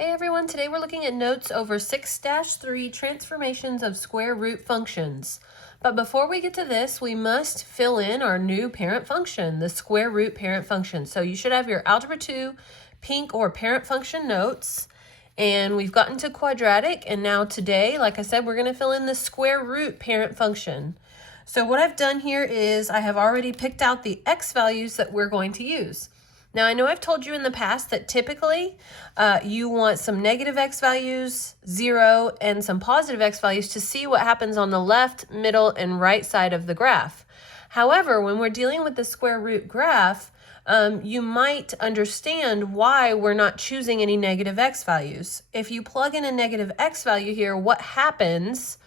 Hey everyone, today we're looking at notes over 6-3 transformations of square root functions. But before we get to this, we must fill in our new parent function, the square root parent function. So you should have your Algebra 2 pink or parent function notes. And we've gotten to quadratic, and now today, like I said, we're going to fill in the square root parent function. So what I've done here is I have already picked out the x values that we're going to use. Now, I know I've told you in the past that typically you want some negative x values, 0, and some positive x values to see what happens on the left, middle, and right side of the graph. However, when we're dealing with the square root graph, you might understand why we're not choosing any negative x values. If you plug in a negative x value here, what happens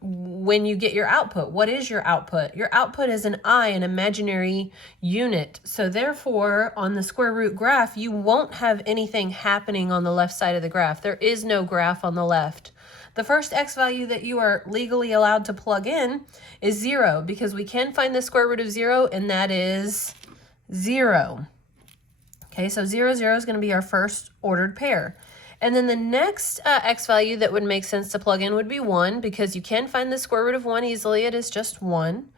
when you get your output? What is your output? Your output is an I, an imaginary unit. So therefore, on the square root graph, you won't have anything happening on the left side of the graph. There is no graph on the left. The first x value that you are legally allowed to plug in is 0, because we can find the square root of 0, and that is 0. Okay, so 0, 0 is going to be our first ordered pair. And then the next x value that would make sense to plug in would be 1, because you can find the square root of 1 easily. It is just 1.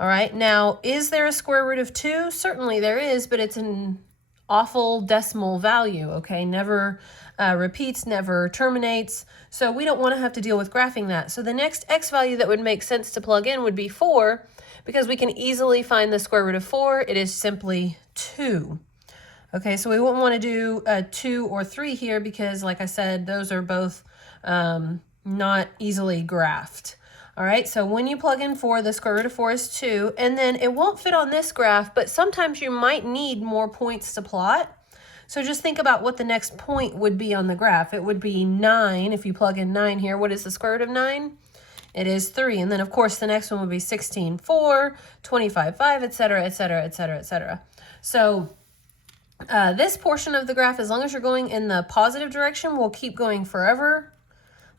All right, now, is there a square root of 2? Certainly there is, but it's an awful decimal value, okay? Never repeats, never terminates. So we don't want to have to deal with graphing that. So the next x value that would make sense to plug in would be 4, because we can easily find the square root of 4. It is simply 2. Okay, so we wouldn't want to do 2 or 3 here because, like I said, those are both not easily graphed. All right, so when you plug in 4, the square root of 4 is 2, and then it won't fit on this graph, but sometimes you might need more points to plot. So just think about what the next point would be on the graph. It would be 9 if you plug in 9 here. What is the square root of 9? It is 3. And then, of course, the next one would be 16, 4, 25, 5, etc., etc., etc., etc. So this portion of the graph, as long as you're going in the positive direction, will keep going forever.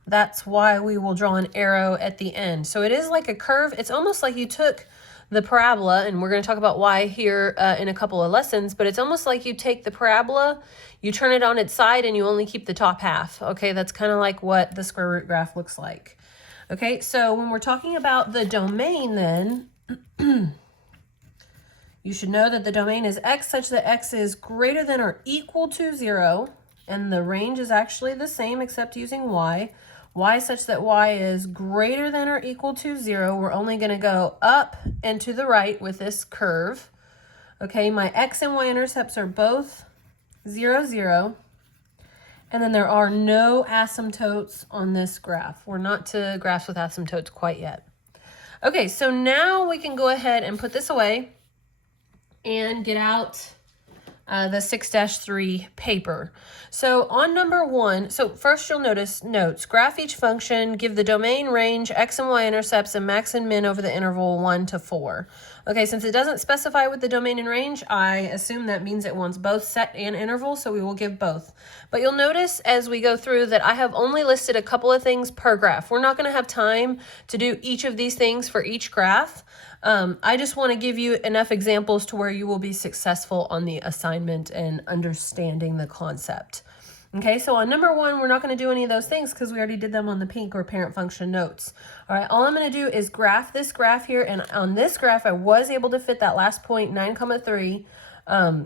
That's why we will draw an arrow at the end. So it is like a curve. It's almost like you took the parabola, and we're going to talk about why here in a couple of lessons, but it's almost like you take the parabola, you turn it on its side, and you only keep the top half. Okay, that's kind of like what the square root graph looks like. Okay, so when we're talking about the domain then, you should know that the domain is x such that x is greater than or equal to 0, and the range is actually the same except using y. Y such that y is greater than or equal to 0. We're only going to go up and to the right with this curve. Okay, my x and y intercepts are both 0, 0. And then there are no asymptotes on this graph. We're not to graphs with asymptotes quite yet. Okay, so now we can go ahead and put this away and get out the 6-3 paper. So on number 1, so first you'll notice notes. Graph each function, give the domain, range, x and y intercepts, and max and min over the interval 1 to 4. Okay, since it doesn't specify with the domain and range, I assume that means it wants both set and interval, so we will give both. But you'll notice as we go through that I have only listed a couple of things per graph. We're not going to have time to do each of these things for each graph. I just want to give you enough examples to where you will be successful on the assignment and understanding the concept. Okay, so on number 1, we're not going to do any of those things because we already did them on the pink or parent function notes. All right, all I'm going to do is graph this graph here, and on this graph, I was able to fit that last point, 9,3.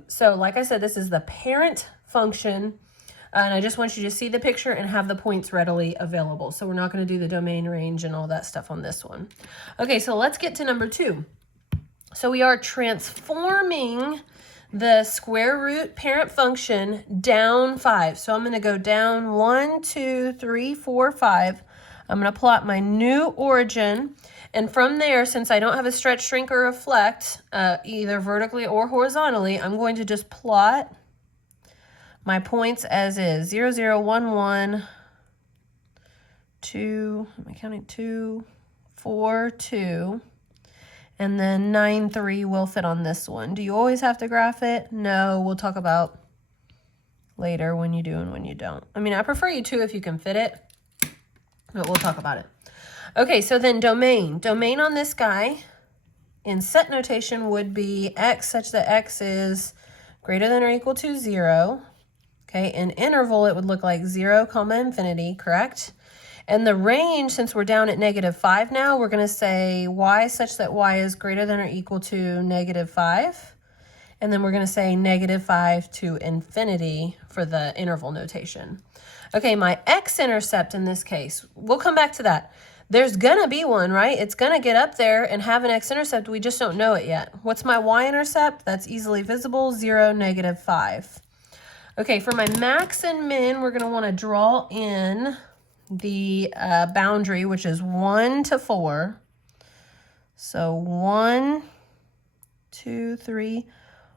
So like I said, this is the parent function, and I just want you to see the picture and have the points readily available. So we're not going to do the domain, range, and all that stuff on this one. Okay, so let's get to number 2. So we are transforming the square root parent function down 5. So I'm going to go down 1, 2, 3, 4, 5. I'm going to plot my new origin. And from there, since I don't have a stretch, shrink, or reflect, either vertically or horizontally, I'm going to just plot my points as is. 0, 0, 1, 1, 2, am I counting? 2, 4, 2. And then 9, 3 will fit on this one. Do you always have to graph it? No, we'll talk about later when you do and when you don't. I mean, I prefer you to if you can fit it, but we'll talk about it. Okay, so then domain. Domain on this guy in set notation would be x such that x is greater than or equal to 0. Okay, in interval, it would look like 0, infinity, correct? And the range, since we're down at -5 now, we're going to say y such that y is greater than or equal to -5. And then we're going to say -5 to infinity for the interval notation. Okay, my x-intercept in this case, we'll come back to that. There's going to be one, right? It's going to get up there and have an x-intercept. We just don't know it yet. What's my y-intercept? That's easily visible, 0, -5. Okay, for my max and min, we're going to want to draw in the boundary, which is 1 to 4. So 1, 2, 3,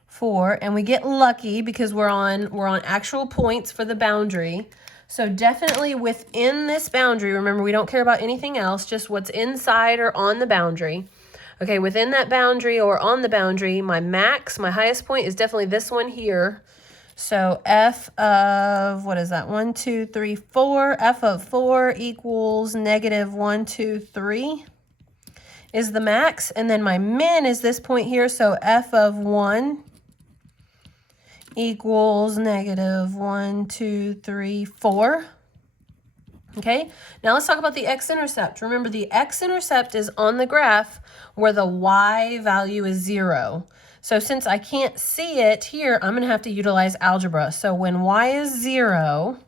4, and we get lucky because we're on actual points for the boundary. So definitely within this boundary, remember we don't care about anything else, just what's inside or on the boundary. Okay, within that boundary or on the boundary, my max, my highest point is definitely this one here. So f of, what is that, 1, 2, 3, 4, f of 4 equals -1, 2, 3 is the max. And then my min is this point here, so f of 1 equals -1, 2, 3, 4. Okay, now let's talk about the x-intercept. Remember, the x-intercept is on the graph where the y value is 0. So since I can't see it here, I'm going to have to utilize algebra. So when y is 0,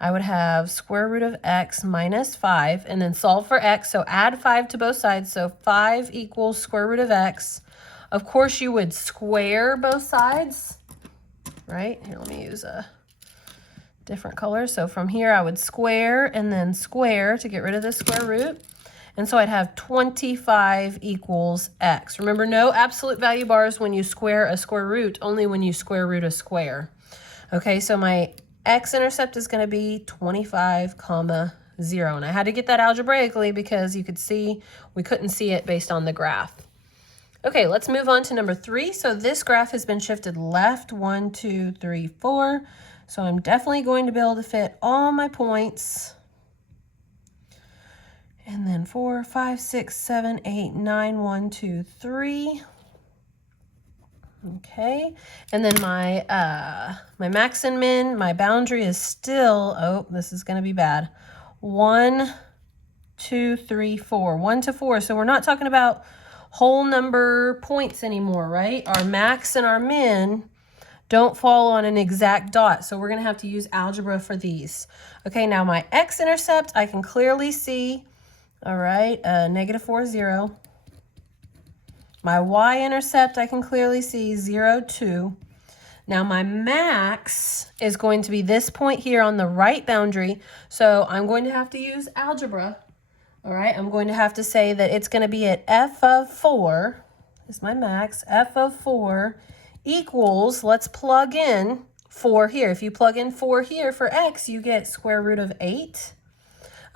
I would have square root of x minus 5, and then solve for x. So add 5 to both sides. So 5 equals square root of x. Of course, you would square both sides, right? Here, let me use a different color. So from here, I would square and then square to get rid of the square root. And so I'd have 25 equals x. Remember, no absolute value bars when you square a square root, only when you square root a square. Okay, so my x-intercept is going to be 25, 0. And I had to get that algebraically because you could see we couldn't see it based on the graph. Okay, let's move on to number 3. So this graph has been shifted left, 1, 2, 3, 4. So I'm definitely going to be able to fit all my points. And then 4, 5, 6, 7, 8, 9, 1, 2, 3. Okay, and then my my max and min, my boundary is still, oh, this is going to be bad. 1, 2, 3, 4. 1 to 4. So we're not talking about whole number points anymore, right? Our max and our min don't fall on an exact dot, so we're going to have to use algebra for these. Okay, now my x-intercept, I can clearly see, all right, -4, 0. My y-intercept, I can clearly see 0, 2. Now my max is going to be this point here on the right boundary, so I'm going to have to use algebra. All right, I'm going to have to say that it's going to be at f of 4, is my max, f of 4 equals, let's plug in 4 here. If you plug in 4 here for x, you get square root of 8.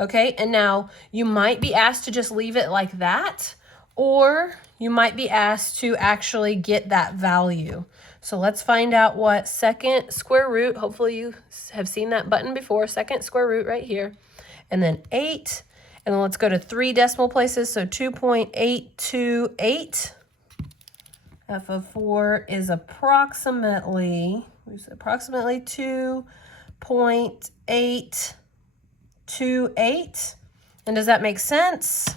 Okay, and now you might be asked to just leave it like that, or you might be asked to actually get that value. So let's find out what second square root, hopefully you have seen that button before, second square root right here, and then 8, and then let's go to 3 decimal places, so 2.828. F of 4 is approximately 2.828. And does that make sense?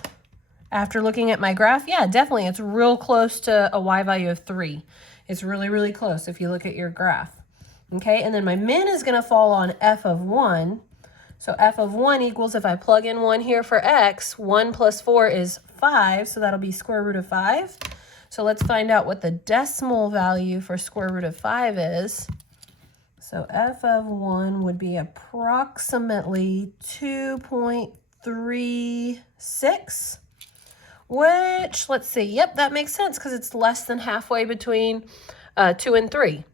After looking at my graph, yeah, definitely. It's real close to a y value of 3. It's really, really close if you look at your graph. Okay, and then my min is going to fall on f of 1. So f of 1 equals, if I plug in 1 here for x, 1 plus 4 is 5, so that'll be square root of 5. So let's find out what the decimal value for square root of 5 is. So f of 1 would be approximately 2.36, which, let's see, yep, that makes sense because it's less than halfway between 2 and 3.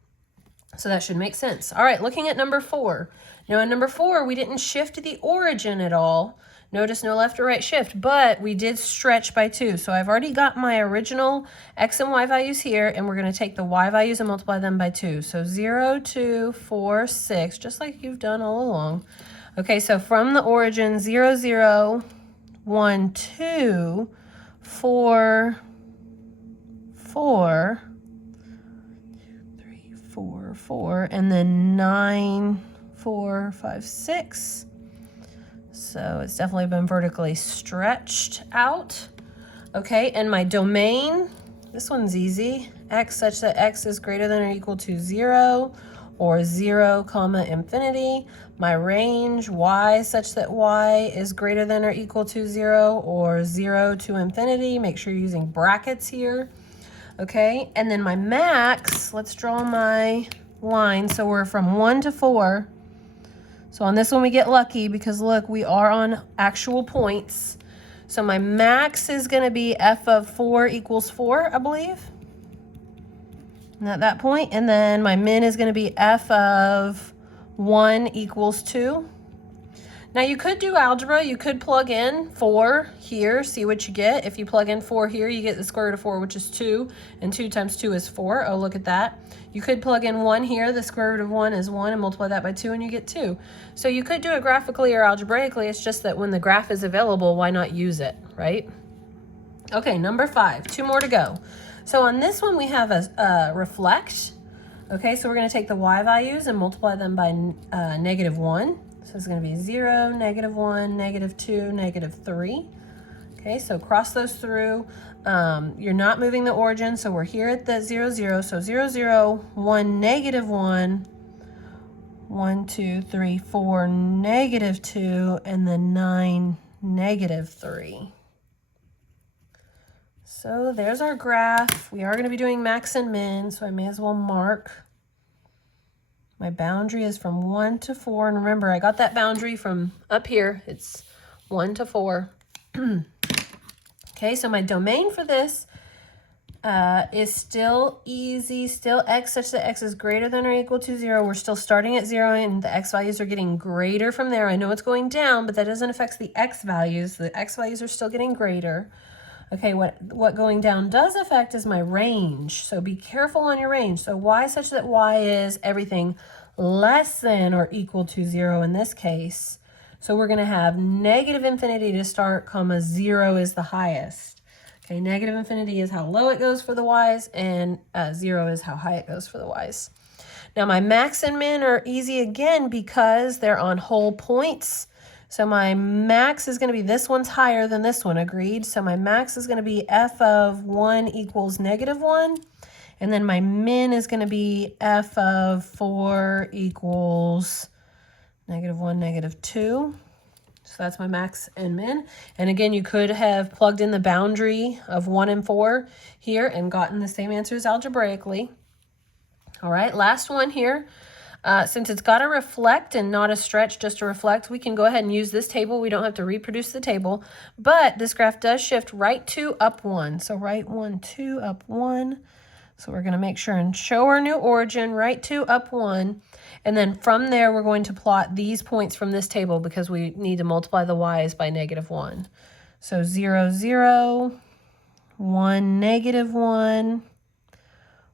So that should make sense. All right, looking at number 4. Now in number 4, we didn't shift the origin at all. Notice no left or right shift, but we did stretch by 2. So I've already got my original x and y values here, and we're going to take the y values and multiply them by 2. So 0, 2, 4, 6, just like you've done all along. Okay, so from the origin, 0, 0, 1, 2, 4, 4, 3, 4, 4, 4, and then 9, 4, 5, 6. So it's definitely been vertically stretched out. Okay, and my domain, this one's easy. X such that X is greater than or equal to 0, or 0, comma, infinity. My range, Y such that Y is greater than or equal to 0, or 0 to infinity. Make sure you're using brackets here. Okay, and then my max, let's draw my line. So we're from 1 to 4. So on this one we get lucky because look, we are on actual points. So my max is going to be f of 4 equals 4, I believe. And at that point, and then my min is going to be f of 1 equals 2. Now you could do algebra. You could plug in 4 here, see what you get. If you plug in 4 here, you get the square root of 4, which is 2, and 2 times 2 is 4. Oh, look at that. You could plug in 1 here, the square root of 1 is 1, and multiply that by 2, and you get 2. So you could do it graphically or algebraically. It's just that when the graph is available, why not use it, right? Okay, number 5, 2 more to go. So on this one, we have a reflect. Okay, so we're going to take the y values and multiply them by -1. So it's going to be 0, -1, -2, -3. Okay, so cross those through. You're not moving the origin, so we're here at the 0, 0. So 0, 0, 1, -1, 1, 2, 3, 4, -2, and then 9, -3. So there's our graph. We are going to be doing max and min, so I may as well mark. My boundary is from 1 to 4. And remember, I got that boundary from up here. It's 1 to 4. Okay, so my domain for this is still easy. Still x such that x is greater than or equal to 0. We're still starting at 0, and the x values are getting greater from there. I know it's going down, but that doesn't affect the x values. The x values are still getting greater. Okay, what going down does affect is my range. So be careful on your range. So y such that y is everything less than or equal to 0 in this case. So we're going to have -infinity to start, comma, 0 is the highest. Okay, -infinity is how low it goes for the y's, and 0 is how high it goes for the y's. Now my max and min are easy again because they're on whole points. So my max is going to be, this one's higher than this one, agreed? So my max is going to be f of 1 equals -1. And then my min is going to be f of 4 equals -1, -2. So that's my max and min. And again, you could have plugged in the boundary of 1 and 4 here and gotten the same answers algebraically. All right, last one here. Since it's got a reflect and not a stretch, just a reflect, we can go ahead and use this table. We don't have to reproduce the table, but this graph does shift right 2, up 1. So right 1, 2, up 1. So we're going to make sure and show our new origin, right 2, up 1. And then from there, we're going to plot these points from this table because we need to multiply the y's by -1. So 0, 0, 1, -1.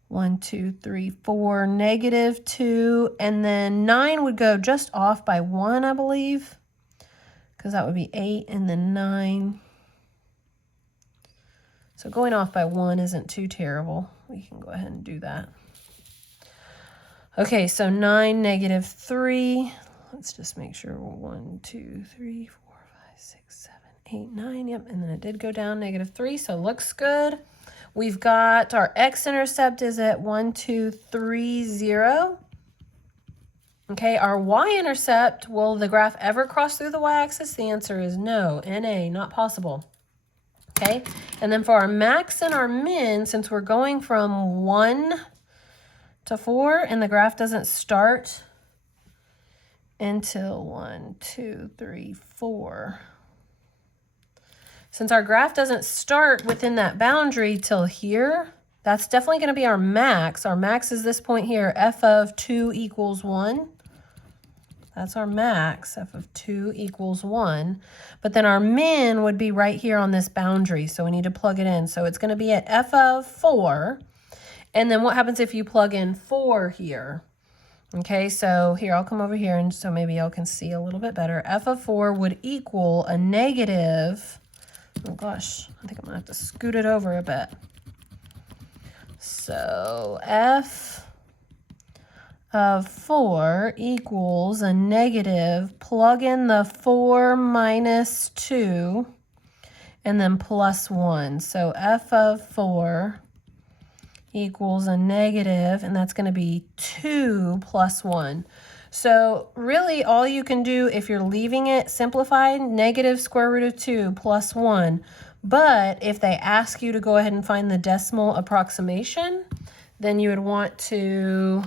1, 2, 3, 4, -2, and then 9 would go just off by 1, I believe, because that would be 8, and then 9. So going off by 1 isn't too terrible. We can go ahead and do that. Okay, so 9, -3. Let's just make sure. 1, 2, 3, 4, 5, 6, 7, 8, 9. Yep, and then it did go down -3, so it looks good. We've got our x-intercept is at 1, 2, 3, 0. Okay, our y-intercept, will the graph ever cross through the y-axis? The answer is no, NA, not possible. Okay, and then for our max and our min, since we're going from 1 to 4 and the graph doesn't start until 1, 2, 3, 4. Since our graph doesn't start within that boundary till here, that's definitely going to be our max. Our max is this point here, f of 2 equals 1. That's our max, f of 2 equals 1. But then our min would be right here on this boundary, so we need to plug it in. So it's going to be at f of 4. And then what happens if you plug in 4 here? Okay, so here, I'll come over here, and so maybe y'all can see a little bit better. F of 4 would equal a negative... Oh gosh, I think I'm gonna have to scoot it over a bit. So f of 4 equals a negative, plug in the 4 minus 2, and then plus 1. So f of 4 equals a negative, and that's going to be 2 plus 1. So really all you can do if you're leaving it simplified, negative square root of 2 plus 1. But if they ask you to go ahead and find the decimal approximation, then you would want to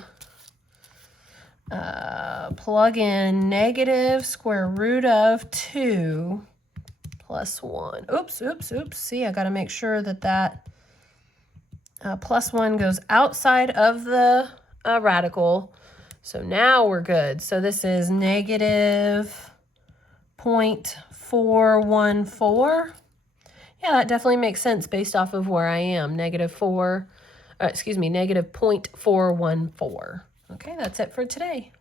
plug in negative square root of 2 plus 1. Oops. See, I got to make sure that that plus 1 goes outside of the radical. So now we're good. So this is negative 0.414. Yeah, that definitely makes sense based off of where I am. Negative 0.414. Okay, that's it for today.